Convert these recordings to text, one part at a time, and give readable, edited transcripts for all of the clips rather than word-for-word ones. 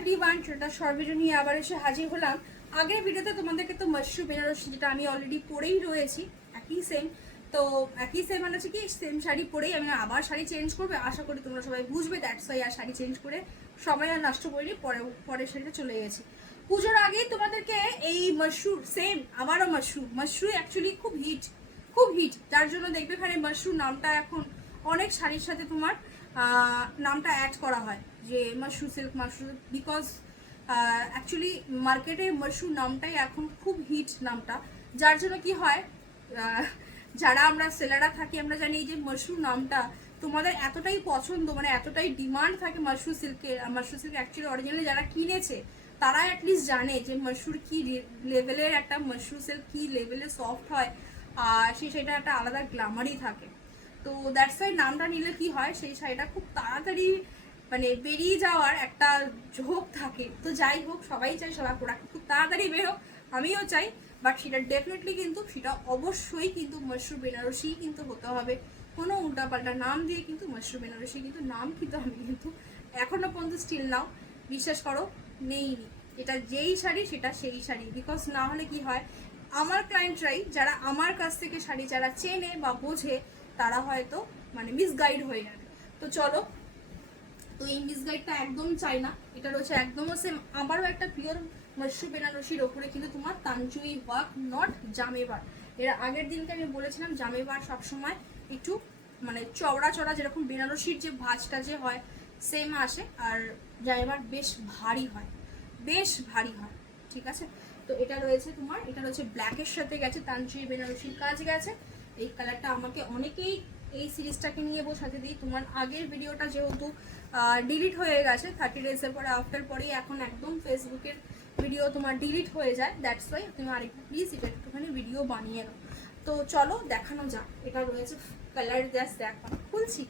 Everyone, সেটা সর্বজন নিয়ে আবার এসে হাজির হলাম। আগের ভিডিওতে তোমাদেরকে তো মাশরুম বেনারসি, যেটা আমি অলরেডি পরেই রয়েছি, একই সেম। তো একই সেম মানে হচ্ছে কি, সেম শাড়ি পরেই আমি আবার শাড়ি চেঞ্জ করবে, আশা করি তোমরা সবাই বুঝবে। দ্যাটস ওয়াই আর শাড়ি চেঞ্জ করে সময় আর নষ্ট করিনি, পরের শাড়িটা চলে গেছি। পুজোর আগেই তোমাদেরকে এই মাশরুম, সেম আবারও মাশরুম অ্যাকচুয়ালি খুব হিট, যার জন্য দেখবে এখানে মাশরুম নামটা এখন অনেক শাড়ির সাথে তোমার নামটা অ্যাড করা হয়, যে mushroom silk, mushroom, because actually মার্কেটে মাশরুম নামটাই এখন খুব হিট নামটা। যার জন্য কি হয়, যারা আমরা সেলাররা থাকি আমরা জানি যে মাশরুম নামটা তোমাদের এতটাই পছন্দ, মানে এতটাই ডিমান্ড থাকে মাশরুম সিল্কের। মাশরুম সিল্ক অ্যাকচুয়ালি অরিজিনালি যারা কিনেছে তারা অ্যাটলিস্ট জানে যে মাশরুম কি লেভেলের, একটা মাশরুম সিল্ক কি লেভেলে সফট হয়, আর সেটা একটা আলাদা গ্ল্যামারই থাকে। তো দ্যাটস ওয়াই নামটা নিলে কি হয়, সেই শাড়িটা খুব তাড়াতাড়ি মানে বেরিয়ে যাওয়ার একটা ঝোঁক থাকে। তো যাই হোক, সবাই চাই সবার প্রোডাক্ট খুব তাড়াতাড়ি বেরো, আমিও চাই। বাট সেটা ডেফিনেটলি কিন্তু সেটা অবশ্যই কিন্তু মাশরুম বেনারসি কিন্তু হতে হবে। কোনো উল্টাপাল্টা নাম দিয়ে কিন্তু মাশরুম বেনারসি কিন্তু নাম কিন্তু আমি কিন্তু এখনো পর্যন্ত স্টিল নাও বিশ্বাস করো নেইনি। এটা যেই শাড়ি সেটা সেই শাড়ি, বিকজ না হলে কি হয়, আমার ক্লায়েন্টরাই যারা আমার কাছ থেকে শাড়ি যারা চেনে বা বোঝে তারা হয়তো মানে মিসগাইড হয়ে যাবে। তো চলো, তো এই মিসগাইডটা একদম চাই না। এটা রয়েছে একদমও সেম, আবারও একটা পিওর মাশরুম বেনারসির ওপরে কিন্তু তোমার তানচুই ওয়ার্ক, নট জামেবার। এর আগের দিনকে আমি বলেছিলাম জামেবার সবসময় একটু মানে চওড়া চওড়া, যেরকম বেনারসির যে ভাঁজটা যে হয় সেম আসে, আর জামেবার বেশ ভারী হয়, ঠিক আছে। তো এটা রয়েছে তোমার, এটা রয়েছে ব্ল্যাকের সাথে গেছে তানচুই বেনারসির কাজ গেছে। এই কালারটা আমাকে অনেকেই এই সিরিজটাকে নিয়ে বোঝাতে দিই, তোমার আগের ভিডিওটা যেহেতু ডিলিট হয়ে গেছে 30 ডেজের পরে, আফটার পরেই এখন একদম ফেসবুকের ভিডিও তোমার ডিলিট হয়ে যায়। দ্যাটস ওয়াই তুমি আরেকটু প্লিজ এটা একটুখানি ভিডিও বানিয়ে নাও। তো চলো দেখানো যাক। এটা রয়েছে কালার, জাস্ট দেখো,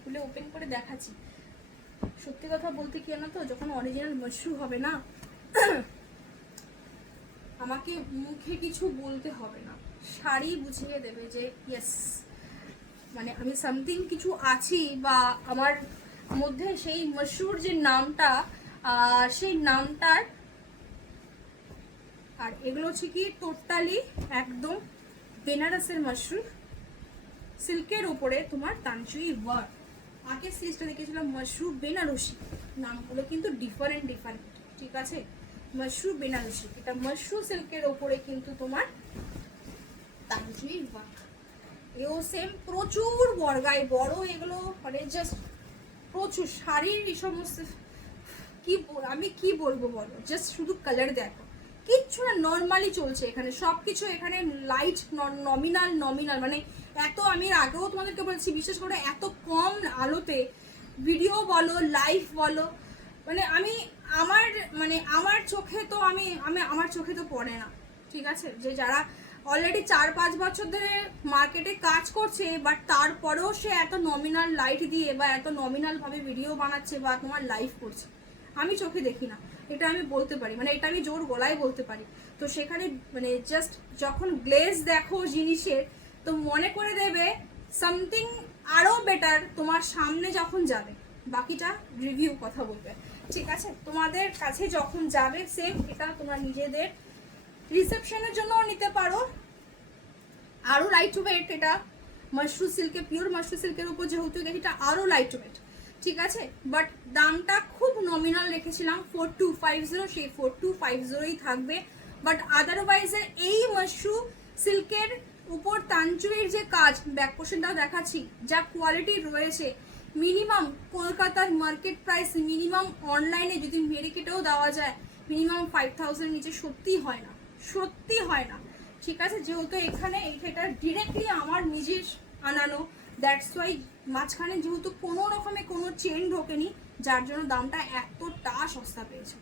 খুলে ওপেন করে দেখাচ্ছি। সত্যি কথা বলতে কি জানো তো, যখন অরিজিনাল মাশরুম হবে না, আমাকে মুখে কিছু বলতে হবে না, শাড়ি বুঝিয়ে দেবে যে ইয়েস, মানে আমি সামথিং কিছু আছি, বা আমার মধ্যে সেই মাশরুর যে নামটা, সেই নামটার। আর এগুলো হচ্ছে কি টোটালি একদম বেনারসের মাশরুম সিল্কের উপরে তোমার তানচুই ওয়ার্ক। আগে সিরিজটা দেখেছিলাম মাশরুম বেনারসি, নামগুলো কিন্তু ডিফারেন্ট, ঠিক আছে। মাশরুম বেনারসি, এটা মাশরুম সিল্কের ওপরে কিন্তু তোমার তানচুই ওয়ার্ক। এও সেম, প্রচুর বর্গায় বড় এগুলো, মানে জাস্ট প্রচুর শাড়ির এই সমস্ত আমি কি বলবো বলো, জাস্ট শুধু কালার দেখো, কিচ্ছু না, নর্মালি চলছে এখানে সব কিছু। এখানে লাইট নমিনাল, মানে এত, আমি এর আগেও তোমাদেরকে বলছি, বিশেষ করে এত কম আলোতে ভিডিও বলো লাইভ বলো, মানে আমার চোখে তো আমার চোখে তো পড়ে না, ঠিক আছে। যে যারা অলরেডি 4-5 বছর ধরে মার্কেটে কাজ করছে, বাট তারপরেও সে এত নমিনাল লাইট দিয়ে বা এত নমিনাল ভাবে ভিডিও বানাচ্ছে বা তোমার লাইভ করছে, আমি চোখে দেখি না। এটা আমি বলতে পারি, মানে এটা আমি জোর গলায় বলতে পারি। তো সেখানে মানে জাস্ট যখন গ্লেজ দেখো জিনিসের, তো মনে করে দেবে সামথিং আরও বেটার তোমার সামনে যখন যাবে, বাকিটা রিভিউ কথা বলবে, ঠিক আছে। তোমাদের কাছে যখন যাবে সেম, এটা তোমরা নিজেদের রিসেপশনের জন্যও নিতে পারো। আরও লাইট ওয়েট, এটা মাশরুম সিল্কের, পিওর মাশরুম সিল্কের উপর যেহেতু এটা আরও লাইট ওয়েট, ঠিক আছে। বাট দামটা খুব নমিনাল রেখেছিলাম 4250, সেই 4250ই থাকবে। বাট আদারওয়াইজের এই মাশরুম সিল্কের উপর তানচুইয়ের যে কাজ, ব্যাক পোর্শনটাও দেখাচ্ছি, যা কোয়ালিটি রয়েছে, মিনিমাম কলকাতার মার্কেট প্রাইস, মিনিমাম অনলাইনে যদি মেরিকেটেও দেওয়া যায়, মিনিমাম 5000 নিচে সত্যি হয় না, ঠিক আছে। যেহেতু এখানে এটা ডিরেক্টলি আমার নিজের আনানো, দ্যাটস ওয়াই মাঝখানে যেহেতু কোনো রকমে কোনো চেন ঢোকেনি, যার জন্য দামটা এতটা সস্তা পেয়েছে।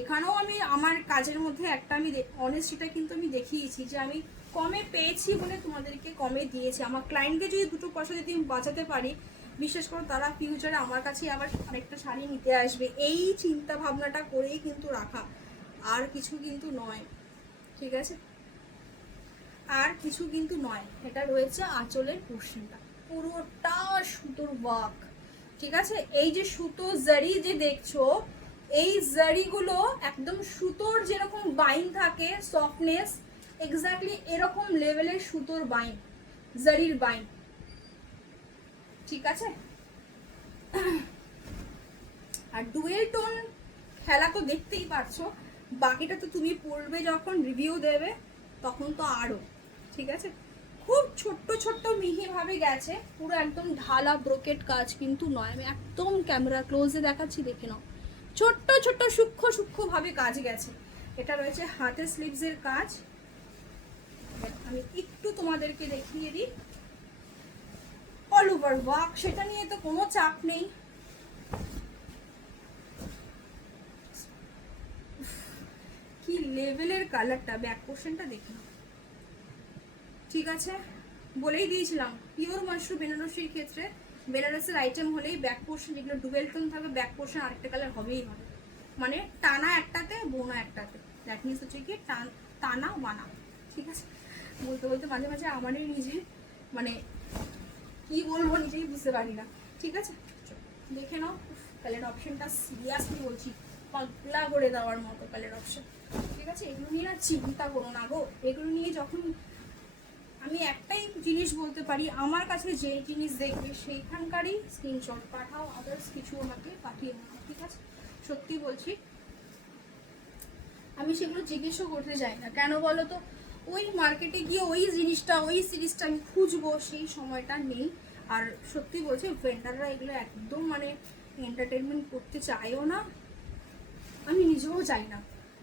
এখানেও আমি আমার কাজের মধ্যে একটা আমি অনেস্টিটা কিন্তু আমি দেখিয়েছি, যে আমি কমে পেয়েছি বলে তোমাদেরকে কমে দিয়েছি। আমার ক্লায়েন্টকে যদি দুটো পয়সা যদি আমি বাঁচাতে পারি, বিশেষ করে তারা ফিউচারে আমার কাছে আবার আরেকটা শাড়ি নিতে আসবে, এই চিন্তা ভাবনাটা করেই কিন্তু রাখা, আর কিছু কিন্তু নয়, ঠিক আছে, আর কিছু কিন্তু নয়। এটা রয়েছে আঁচলের পোর্শনটা, পুরোটা সুতোর ওয়ার্ক, ঠিক আছে। এই যে সুতো জারি যে দেখছো, এই জারিগুলো একদম সুতোর যেরকম বাইন থাকে সফটনেস, এক্স্যাক্টলি এরকম লেভেলের সুতোর বাইন, জারির বাইন, ঠিক আছে। আর ডুয়েল টোন খেলা তো দেখতেই পারছো, বাকিটা তো তুমি পড়বে যখন রিভিউ দেবে তখন তো আরো, ঠিক আছে। খুব ছোট্ট ছোট্ট মিহিভাবে গেছে, পুরো একদম ঢালা ব্রোকেট কাজ কিন্তু নয়, আমি একদম ক্যামেরা ক্লোজে দেখাচ্ছি, দেখে নাও, ছোট্ট ছোট্ট সূক্ষ্ম সূক্ষ্মভাবে কাজ গেছে। এটা রয়েছে হাতের স্লিভসের কাজ, আমি একটু তোমাদেরকে দেখিয়ে দিই। অল ওভার ওয়ার্ক, সেটা নিয়ে তো কোনো চাপ নেই। কি লেভেলের কালারটা, ব্যাক পোর্শনটা দেখে নাও, ঠিক আছে। বলেই দিয়েছিলাম পিওর মাশরুম বেনারসির ক্ষেত্রে বেনারসের আইটেম হলেই ব্যাক পোর্শন যেগুলো ডুয়েল টোন থাকবে ব্যাক পোর্শন আরেকটা কালার হবেই হবে, মানে টানা একটাতে বোনা একটাতে, দ্যাট মিনস হচ্ছে কি টানা বানা, ঠিক আছে। বলতে বলতে মাঝে মাঝে আমারই নিজে মানে কি বলবো নিজেই বুঝতে পারি না, ঠিক আছে। দেখে নাও কালার অপশনটা, সিরিয়াসলি বলছি পাগলা করে দেওয়ার মতো কালার অপশন, ঠিক আছে। এগুলো নিয়ে না চিন্তা করো না গো, এগুলো নিয়ে যখন আমি একটাই জিনিস বলতে পারি, আমার কাছে যে জিনিস দেখবে সেইখানকারই স্ক্রিনশট পাঠাও, আদার্স কিছু আমাকে পাঠিয়ে নাও, ঠিক আছে। সত্যি বলছি, আমি সেগুলো জিজ্ঞেসও করতে যাই না, কেন বলো তো, ওই মার্কেটে গিয়ে ওই জিনিসটা ওই সিরিজটা আমি খুঁজবো সেই সময়টা নেই। আর সত্যি বলছি ভেন্ডাররা এগুলো একদম মানে এন্টারটেনমেন্ট করতে চায়ও না, আমি নিজেও চাই না।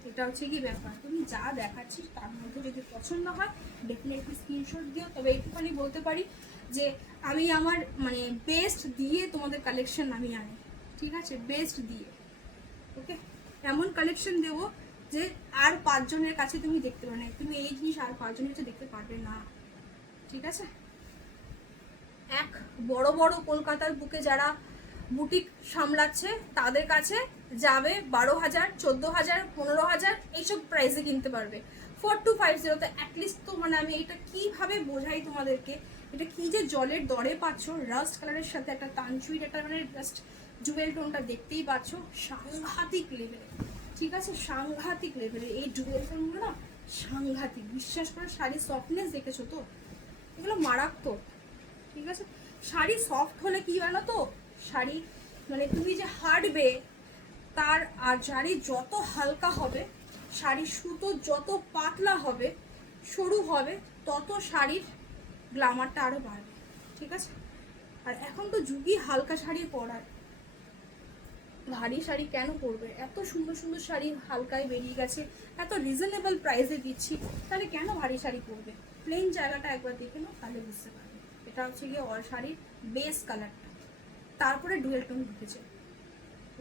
এটা হচ্ছে কি ব্যাপার, তুমি যা দেখাচ্ছিস তার মধ্যে যদি পছন্দ হয় ডেফিনেটলি স্ক্রিনশট দিও। তবে একটুখানি বলতে পারি যে আমি আমার মানে বেস্ট দিয়ে তোমাদের কালেকশন আমি আনি, ঠিক আছে, বেস্ট দিয়ে, ওকে। এমন কালেকশন দেবো যে আর 5 জনের কাছে তুমি দেখতে পারবে না, তুমি এই জিনিস আর 5 জনের কাছে দেখতে পারবে না, ঠিক আছে। এক বড় বড় কলকাতার বুকে যারা বুটিক সামলাচ্ছে তাদের কাছে যাবে 12,000, 14,000, 15,000 এইসব প্রাইসে কিনতে পারবে। 4250 অ্যাটলিস্ট। তো মানে আমি এটা কিভাবে বোঝাই তোমাদেরকে, এটা কি যে জলের দরে পাচ্ছ, রাস্ট কালারের সাথে একটা তানচুইর একটা মানে জাস্ট জুয়েল টোনটা দেখতেই পাচ্ছ, সাংঘাতিক লেভেলে, ঠিক আছে, সাংঘাতিক লেভেলে এই জুয়েল টোনগুলো না সাংঘাতিক। বিশ্বাস করে শাড়ির সফটনেস দেখেছো তো, এগুলো মারাত্মক, ঠিক আছে। শাড়ি সফট হলে কি জানো তো, শাড়ি মানে তুমি যে হাঁটবে তার, আর শাড়ি যত হালকা হবে, শাড়ির সুতো যত পাতলা হবে সরু হবে, তত শাড়ির গ্লামারটা আরো বাড়বে, ঠিক আছে। আর এখন তো যুগই হালকা শাড়ি পরার, ভারী শাড়ি কেন পরবে, এত সুন্দর সুন্দর শাড়ি হালকায় বেরিয়ে গেছে, এত রিজনেবল প্রাইসে দিচ্ছি, তাহলে কেন ভারী শাড়ি পরবে। প্লেন জায়গাটা একবার দেখে নাও তাহলে বুঝতে পারবে। এটা হচ্ছে গিয়ে অল শাড়ির বেস কালারটা, তারপরে ডুয়েল টোন ঢুকেছে,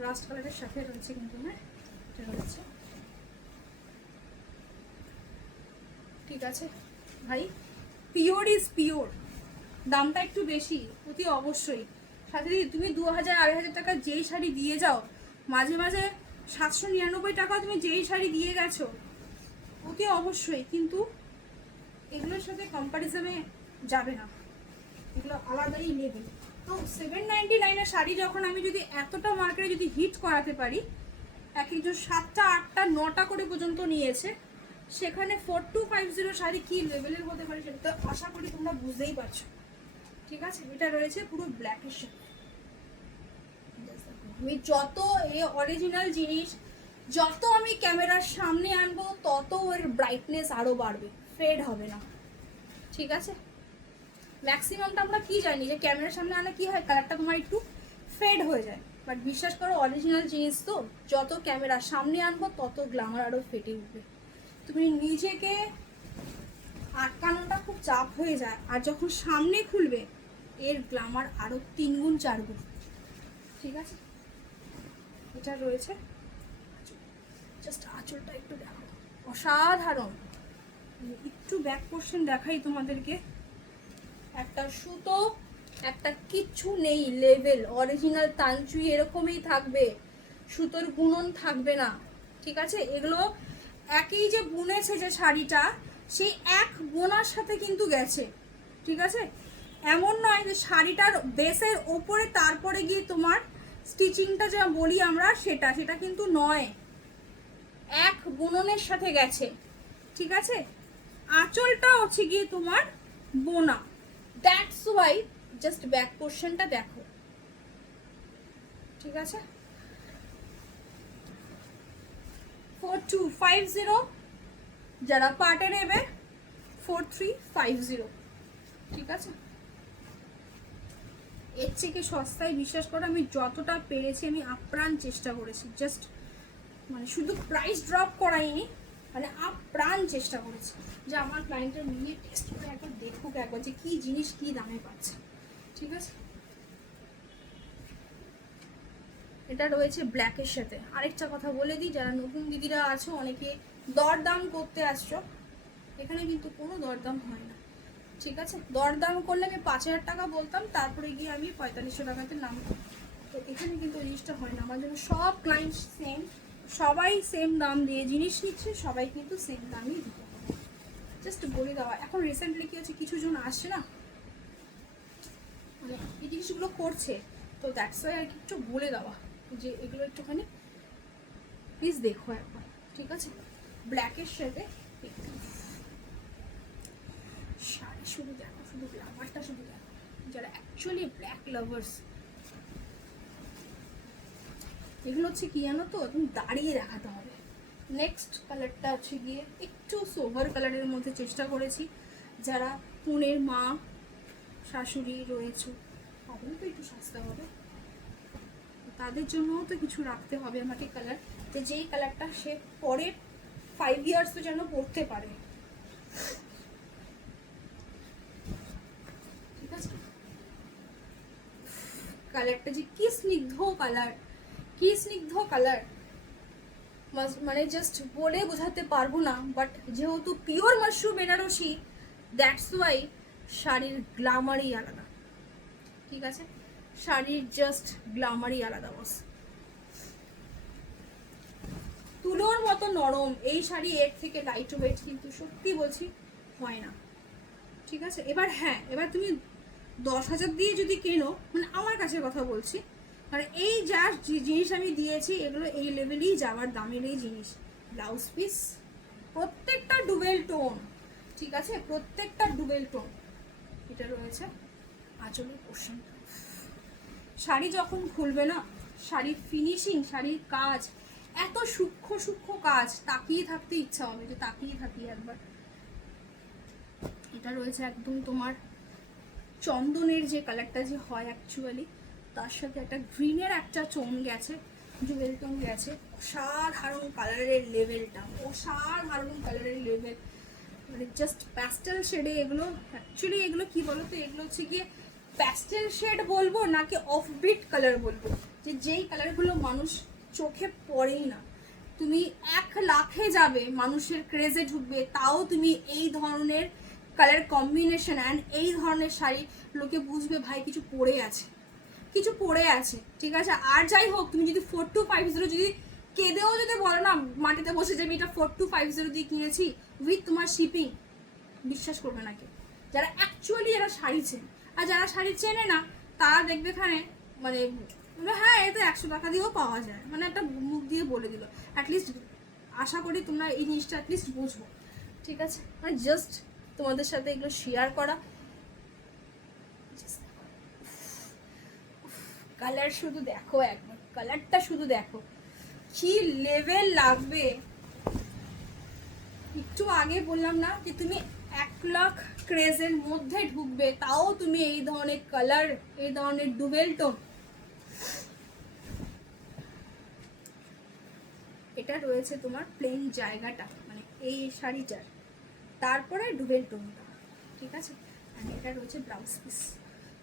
রাস্ট কালারের সাথে রয়েছে কিন্তু, হ্যাঁ এটা রয়েছে, ঠিক আছে ভাই। পিওর ইজ পিওর, দামটা একটু বেশি অতি অবশ্যই, সাথে যদি তুমি 2,000 2,500 টাকা যেই শাড়ি দিয়ে যাও, মাঝে মাঝে 799 টাকা তুমি যেই শাড়ি দিয়ে গেছো অতি অবশ্যই, কিন্তু এগুলোর সাথে কম্পারিজনে যাবে না, এগুলো আলাদাই লেভেল। তো 799 শাড়ি যখন আমি যদি এতটা মার্কেটে যদি হিট করাতে পারি, এক একজন 7টা 8টা 9টা করে পর্যন্ত নিয়েছে, সেখানে 4250 শাড়ি কি লেভেলের হতে পারে সেটা তো আশা করি তোমরা বুঝতেই পারছো, ঠিক আছে। এটা রয়েছে পুরো ব্ল্যাকের সাথে, আমি যত এই অরিজিনাল জিনিস যত আমি ক্যামেরার সামনে আনবো তত ওর ব্রাইটনেস আরো বাড়বে, ফেড হবে না, ঠিক আছে। ম্যাক্সিমামটা আমরা কি জানি যে ক্যামেরার সামনে আনা কি হয়, কালারটা তোমার একটু ফেড হয়ে যায়, বাট বিশ্বাস করো অরিজিনাল জিনিস তো যত ক্যামেরার সামনে আনবো তত গ্ল্যামার আরো ফেটে উঠবে। তুমি নিজেকে আটকানোটা খুব চাপ হয়ে যায়, আর যখন সামনে খুলবে এর গ্ল্যামার আরো 3 গুণ 4 গুণ, ঠিক আছে। এটা রয়েছে, জাস্ট আঁচলটা একটু দেখো, অসাধারণ। একটু ব্যাক পোর্শন দেখাই তোমাদেরকে, একটা সুতো, একটা কিচ্ছু নেই, লেভেল অরিজিনাল তানচুই এরকমই থাকবে, সুতোর বুনন থাকবে না, ঠিক আছে। এগুলো একই যে বুনেছে যে শাড়িটা, সেই এক বোনার সাথে কিন্তু গেছে, ঠিক আছে। এমন নয় যে শাড়িটার বেসের ওপরে তারপরে গিয়ে তোমার স্টিচিংটা যা বলি আমরা সেটা সেটা কিন্তু নয়, এক বুননের সাথে গেছে, ঠিক আছে। আঁচলটা হচ্ছে গিয়ে তোমার বোনা, দ্যাটস ওয়াই জাস্ট ব্যাক পোর্শনটা দেখো, ঠিক আছে। 4250 যারা পার্টে নেবে 4350, ঠিক আছে। এর থেকে সস্তায় বিশ্বাস করো আমি যতটা পেরেছি আমি আপ্রাণ চেষ্টা করেছি, জাস্ট মানে শুধু প্রাইস ড্রপ করাইনি, মানে আপ্রাণ চেষ্টা করেছি যে আমার ক্লায়েন্টের নিয়ে টেস্ট করে একবার দেখুক একবার যে কী জিনিস কী দামে পাচ্ছে, ঠিক আছে। এটা রয়েছে ব্ল্যাকের সাথে। আরেকটা কথা বলে দিই, যারা নতুন দিদিরা আছো অনেকে দরদাম করতে আসছো, এখানে কিন্তু কোনো দরদাম হয় না, ঠিক আছে। দরদাম করলে আমি 5000 টাকা বলতাম, তারপরে গিয়ে আমি 4500 টাকাতে নামতাম, তো এখানে কিন্তু এই জিনিসটা হয় না। আমার জন্য সব ক্লায়েন্ট সেম, সবাই সেম দাম দিয়ে জিনিস নিচ্ছে, সবাই কিন্তু সেম দামই দিতে হবে, জাস্ট বলে দেওয়া। এখন রিসেন্টলি কি হচ্ছে, কিছু জন আসছে না মানে এই জিনিসগুলো করছে, তো দ্যাটস ওয়াই আর কি একটু বলে দেওয়া যে এগুলো একটুখানি প্লিজ দেখো একবার, ঠিক আছে। ব্ল্যাকের সাথে শাড়ি শুধু দেখো, শুধু গ্লামারটা শুধু দেখো, যারা অ্যাকচুয়ালি ব্ল্যাক লাভার্স। এগুলো হচ্ছে কি জানো তো, তুমি দাঁড়িয়ে দেখাতে হবে। নেক্সট কালারটা হচ্ছে গিয়ে একটু সোভার কালারের মধ্যে চেষ্টা করেছি, যারা পুনের মা শাশুড়ি রয়েছে তাহলে তো একটু সস্তা হবে, তাদের জন্যও তো কিছু রাখতে হবে আমাকে কালার, যে যেই কালারটা সে পরে 5 ইয়ার্স তো যেন পরতে পারে, ঠিক আছে। কালারটা যে কি স্নিগ্ধ কালার, কি স্নিগ্ধ কালার, মানে জাস্ট বলে বোঝাতে পারবো না, বাট যেহেতু pure mushroom Banarasi that's why শাড়ির গ্লামারই আলাদা, ঠিক আছে। শাড়ির জাস্ট গ্লামারই আলাদা বস, তুলোর মতো নরম এই শাড়ি, এর থেকে লাইট ওয়েট কিন্তু সত্যি বলছি হয় না, ঠিক আছে। এবার হ্যাঁ, এবার তুমি 10,000 দিয়ে যদি কেনো, মানে আমার কাছে কথা বলছি, মানে এই যা জিনিস আমি দিয়েছি এগুলো এই লেভেলেই যাওয়ার দামের এই জিনিস। ব্লাউজ পিস প্রত্যেকটা ডুবেল টোন, ঠিক আছে, প্রত্যেকটা ডুবেল টোন। এটা রয়েছে আঁচলের পোর্শনটা, শাড়ি যখন খুলবে না, শাড়ির ফিনিশিং, শাড়ির কাজ, এত সূক্ষ্ম সূক্ষ্ম কাজ, তাকিয়ে থাকতে ইচ্ছা হবে যে তাকিয়ে থাকি একবার। এটা রয়েছে একদম তোমার চন্দনের যে কালারটা যে হয় অ্যাকচুয়ালি, তার সাথে একটা গ্রিনের একটা টোন গেছে, জুয়েল টোন গেছে, অসাধারণ কালারের লেভেলটা, অসাধারণ কালারের লেভেল, মানে জাস্ট প্যাস্টেল শেডে এগুলো। অ্যাকচুয়ালি এগুলো কি বলো তো, এগুলো হচ্ছে গিয়ে প্যাস্টেল শেড বলবো নাকি অফবিট কালার বলবো, যে যেই কালারগুলো মানুষ চোখে পড়েই না, তুমি 1 লাখে যাবে মানুষের ক্রেজে ঢুকবে, তাও তুমি এই ধরনের কালার কম্বিনেশন অ্যান্ড এই ধরনের শাড়ি লোকে বুঝবে ভাই কিছু পরে আছে, কিছু পরে আছে, ঠিক আছে। আর যাই হোক, তুমি যদি 4250 যদি কেঁদেও যদি বলো না মাটিতে বসে যে আমি এটা 4250 দিয়ে কিনেছি উইথ তোমার শিপিং, বিশ্বাস করবে না কেউ, যারা অ্যাকচুয়ালি যারা শাড়ি চেনে। আর যারা শাড়ি চেনে না তারা দেখবে এখানে মানে হ্যাঁ এ তো 100 টাকা দিয়েও পাওয়া যায়, মানে একটা মুখ দিয়ে বলে দিল। অ্যাটলিস্ট আশা করি তোমরা এই জিনিসটা অ্যাটলিস্ট বুঝবো, ঠিক আছে। মানে জাস্ট তোমাদের সাথে এগুলো শেয়ার করা। কালার শুধু দেখো একবার, কালারটা শুধু দেখো কি লেভেল লাগবে। একটু আগে বললাম না যে তুমি 1 লাখ ক্রেজের মধ্যে ঢুকবে, তাও তুমি এই ধরনের কালার, এই ধরনের ডুবেল টোন। এটা রয়েছে তোমার প্লেন জায়গাটা, মানে এই শাড়িটার, তারপরে ডুবেল টোনটা, ঠিক আছে। আর এটা রয়েছে ব্লাউজ পিস,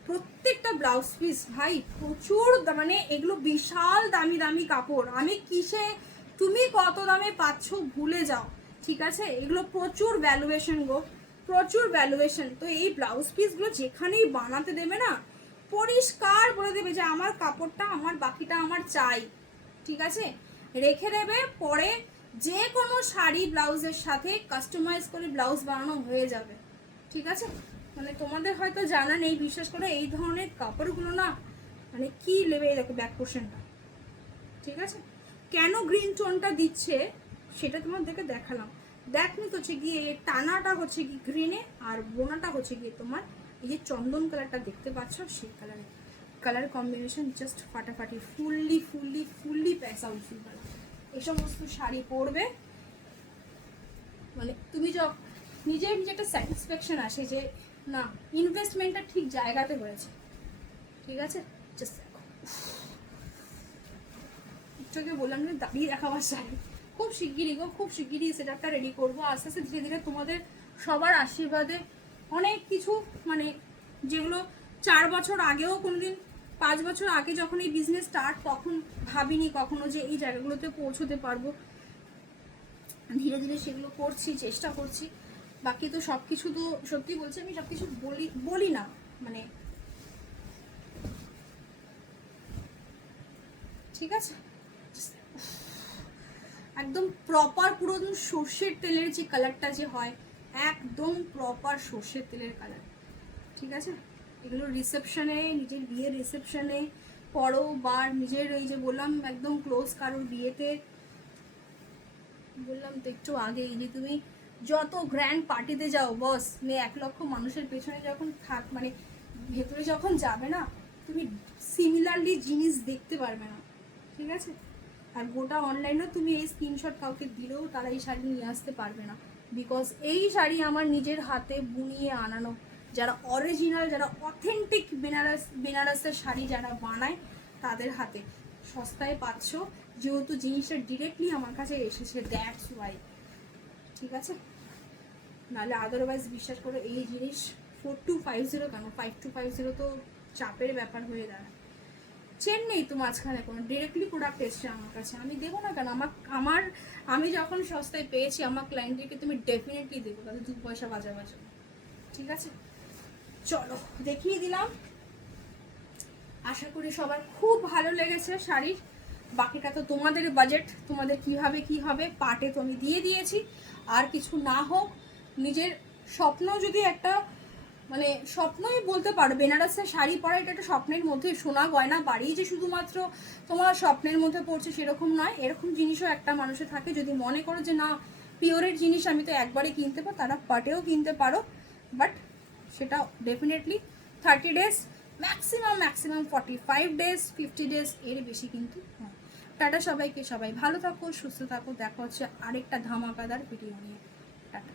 প্রত্যেকটা ব্লাউজ পিস ভাই প্রচুর, মানে এগুলো বিশাল দামি দামি কাপড়, আমি কিসে তুমি কত দামে পাচ্ছ ভুলে যাও, ঠিক আছে। এগুলো প্রচুর ভ্যালুয়েশন গো, প্রচুর ভ্যালুয়েশন। তো এই ব্লাউজ পিসগুলো যেখানেই বানাতে দেবে না, পরিষ্কার বলে দেবে যে আমার কাপড়টা আমার, বাকিটা আমার চাই, ঠিক আছে। রেখে দেবে, পরে যে কোনো শাড়ি ব্লাউজের সাথে কাস্টমাইজ করে ব্লাউজ বানানো হয়ে যাবে, ঠিক আছে। মানে তোমাদের হয়তো জানা নেই, বিশ্বাস করে এই ধরনের কাপড়গুলো না মানে কি লেবে, দেখো ব্যাক পোর্শনটা, ঠিক আছে। কেন গ্রিন টোনটা দিচ্ছে সেটা তোমাদেরকে দেখালাম। দ্যাট মিনস হচ্ছে গিয়ে টানাটা হচ্ছে কি গ্রিনে, আর বোনাটা হচ্ছে গিয়ে তোমার এই যে চন্দন কালারটা দেখতে পাচ্ছ সেই কালারে। কালার কম্বিনেশন জাস্ট ফাটাফাটি, ফুললি ফুললি ফুললি প্যাস আউটফুল কালার। এই সমস্ত শাড়ি পরবে মানে তুমি নিজের নিজে একটা স্যাটিসফ্যাকশন আসে যে না ইনভেস্টমেন্টটা ঠিক জায়গাতে হয়েছে, ঠিক আছে। জাস্ট দেখো, একটুকে বললাম না দাঁড়িয়ে দেখাবার শাড়ি। খুব শিগগিরই গো, খুব শিগগিরই সেটআপটা রেডি করবো। আস্তে আস্তে ধীরে ধীরে তোমাদের সবার আশীর্বাদে অনেক কিছু, মানে যেগুলো 4 বছর আগেও কোনোদিন, 5 বছর আগে যখন এই বিজনেস স্টার্ট তখন ভাবিনি কখনো যে এই জায়গাগুলোতে পৌঁছতে পারবো, ধীরে ধীরে সেগুলো করছি, চেষ্টা করছি। বাকি তো সব কিছু তো সত্যি বলছি, আমি সব কিছু বলি না, মানে ঠিক আছে। একদম প্রপার পুরো সর্ষের তেলের যে কালারটা যে হয়, একদম প্রপার সর্ষের তেলের কালার, ঠিক আছে। এগুলো রিসেপশনে, নিজের বিয়ের রিসেপশনে পরো, বা নিজের এই যে বললাম একদম ক্লোজ কারোর বিয়েতে, বললাম তো একটু আগে যে তুমি যত গ্র্যান্ড পার্টিতে যাও বস, 1 লক্ষ মানুষের পেছনে যখন মানে ভেতরে যখন যাবে না, তুমি সিমিলারলি জিনিস দেখতে পারবে না, ঠিক আছে। আর গোটা অনলাইনেও তুমি এই স্ক্রিনশট কাউকে দিলেও তারা এই শাড়ি নিয়ে আসতে পারবে না, বিকজ এই শাড়ি আমার নিজের হাতে বুনিয়ে আনানো, যারা অরিজিনাল, যারা অথেন্টিক বেনারসের শাড়ি যারা বানায় তাদের হাতে সস্তায় পাচ্ছ, যেহেতু জিনিসটা ডিরেক্টলি আমার কাছে এসেছে, দ্যাটস ওয়াই, ঠিক আছে। নাহলে আদারওয়াইজ বিশ্বাস করো এই জিনিস 4250 কেন 5250 তো চাপের ব্যাপার হয়ে দাঁড়ায়। চেন্নাই তো মাঝখানে কোনো ডিরেক্টলি প্রোডাক্ট এসছে আমার কাছে, আমি দেবো না কেন? আমার আমি যখন সস্তায় পেয়েছি আমার ক্লায়েন্টদেরকে তুমি ডেফিনেটলি দেবো, তাদের 2 পয়সা বাঁচাবার জন্য, ঠিক আছে। চলো দেখিয়ে দিলাম, আশা করি সবার খুব ভালো লেগেছে শাড়ির। বাকিটা তো তোমাদের বাজেট, তোমাদের কিভাবে কি হবে পার্টে তো আমি দিয়ে দিয়েছি। আর কিছু না হোক, নিজের স্বপ্ন যদি একটা, মানে স্বপ্নই বলতে পারো, বেনারসের শাড়ি পরা এটা একটা স্বপ্নের মধ্যে, সোনা গয়না বাড়ি যে শুধুমাত্র তোমার স্বপ্নের মধ্যে পড়ছে সেরকম নয়, এরকম জিনিসও একটা মানুষের থাকে। যদি মনে করো যে না পিওরের জিনিস আমি তো একবারে কিনতে পারো, তারা পাটেও কিনতে পারো, বাট সেটা definitely 30 days, maximum 45 days, 50 days, এর বেশি কিন্তু হ্যাঁ। টাটা সবাইকে, সবাই ভালো থাকো, সুস্থ থাকো, দেখা হচ্ছে আরেকটা ধামাকাদার ভিডিও নিয়ে। টাটা।